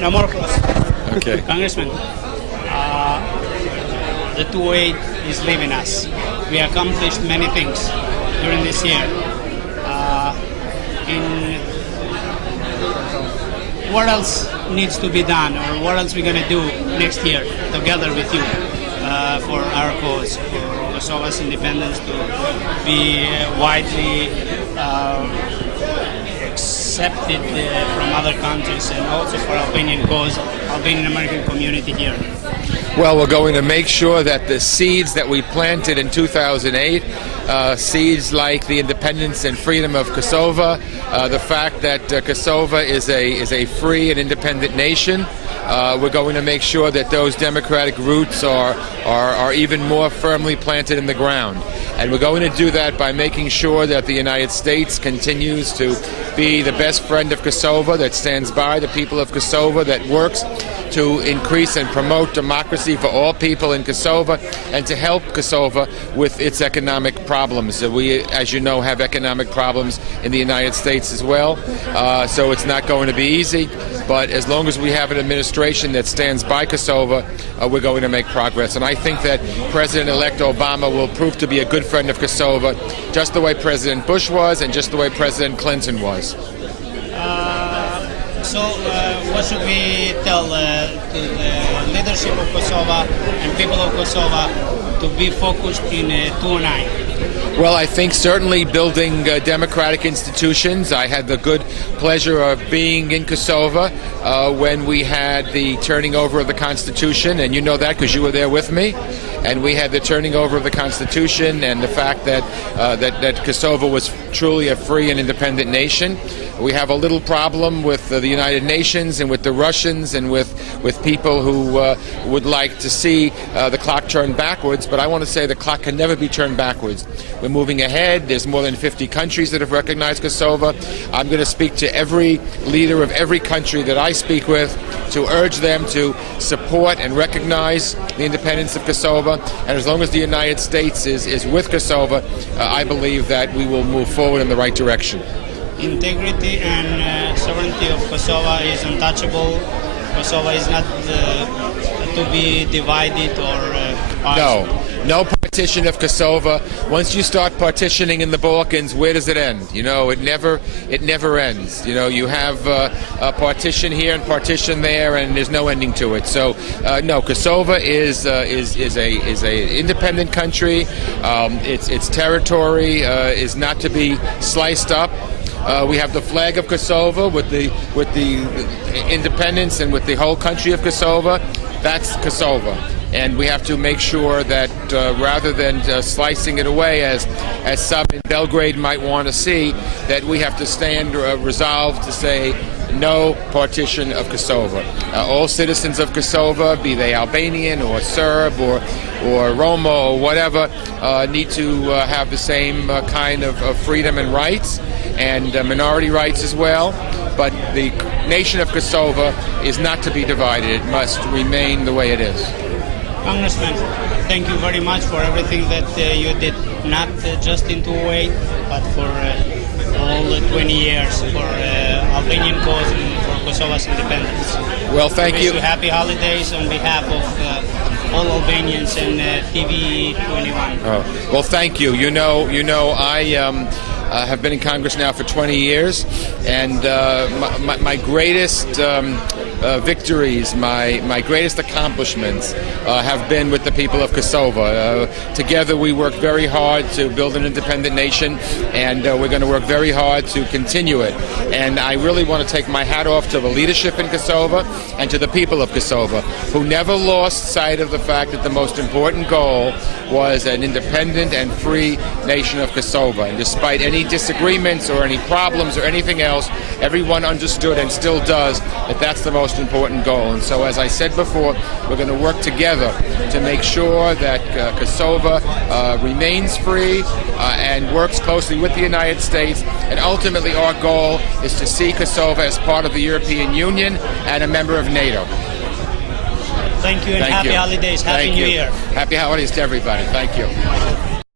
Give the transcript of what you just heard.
No more questions. Okay. Congressman, the 208 is leaving us. We accomplished many things during this year. What else needs to be done, or what else we're going to do next year together with you for our cause, for Kosovo's independence to be widely accepted from other countries, and also for Albanian cause, Albanian American community here? Well, we're going to make sure that the seeds that we planted in 2008, seeds like the independence and freedom of Kosovo, the fact that Kosovo is a free and independent nation, we're going to make sure that those democratic roots are even more firmly planted in the ground. And we're going to do that by making sure that the United States continues to be the best friend of Kosovo, that stands by the people of Kosovo, that works to increase and promote democracy for all people in Kosovo, and to help Kosovo with its economic problems. We, as you know, have economic problems in the United States as well, so it's not going to be easy. But as long as we have an administration that stands by Kosovo, we're going to make progress. And I think that President-elect Obama will prove to be a good friend of Kosovo, just the way President Bush was and just the way President Clinton was. So what should we tell to the leadership of Kosovo and people of Kosovo to be focused in 209? Well, I think certainly building democratic institutions. I had the good pleasure of being in Kosovo when we had the turning over of the Constitution, and you know that because you were there with me. And we had the turning over of the Constitution and the fact that that Kosovo was truly a free and independent nation. We have a little problem with the United Nations and with the Russians and with people who would like to see the clock turn backwards, but I want to say the clock can never be turned backwards. We're moving ahead. There's more than 50 countries that have recognized Kosovo. I'm going to speak to every leader of every country that I speak with to urge them to support and recognize the independence of Kosovo. And as long as the United States is with Kosovo, I believe that we will move forward in the right direction. Integrity and sovereignty of Kosovo is untouchable. Kosovo is not to be divided or No partition of Kosovo. Once you start partitioning in the Balkans, where does it end? You know, it never ends. You know, you have a partition here and partition there, and there's no ending to it. So no, Kosovo is a independent country. Its territory is not to be sliced up. We have the flag of Kosovo with the independence and with the whole country of Kosovo. That's Kosovo. And we have to make sure that rather than slicing it away as some in Belgrade might want to see, that we have to stand resolved to say no partition of Kosovo. All citizens of Kosovo, be they Albanian or Serb or Roma or whatever, need to have the same kind of freedom and rights, and minority rights as well. But the nation of Kosovo is not to be divided. It must remain the way it is. Congressman, thank you very much for everything that you did, not just in 208, but for all 20 years for Albanian cause and for Kosovo's independence. Well, thank you. Wish you happy holidays on behalf of all Albanians and TV 21. Oh, well, thank you. You know, I have been in Congress now for 20 years, and my greatest victories, my greatest accomplishments have been with the people of Kosovo. Together we worked very hard to build an independent nation, and we're going to work very hard to continue it. And I really want to take my hat off to the leadership in Kosovo and to the people of Kosovo, who never lost sight of the fact that the most important goal was an independent and free nation of Kosovo. And despite any disagreements or any problems or anything else, everyone understood and still does that that's the most important goal. And so, as I said before, we're going to work together to make sure that Kosovo remains free and works closely with the United States. And ultimately, our goal is to see Kosovo as part of the European Union and a member of NATO. Thank you, and happy holidays. Happy New Year. Happy holidays to everybody. Thank you.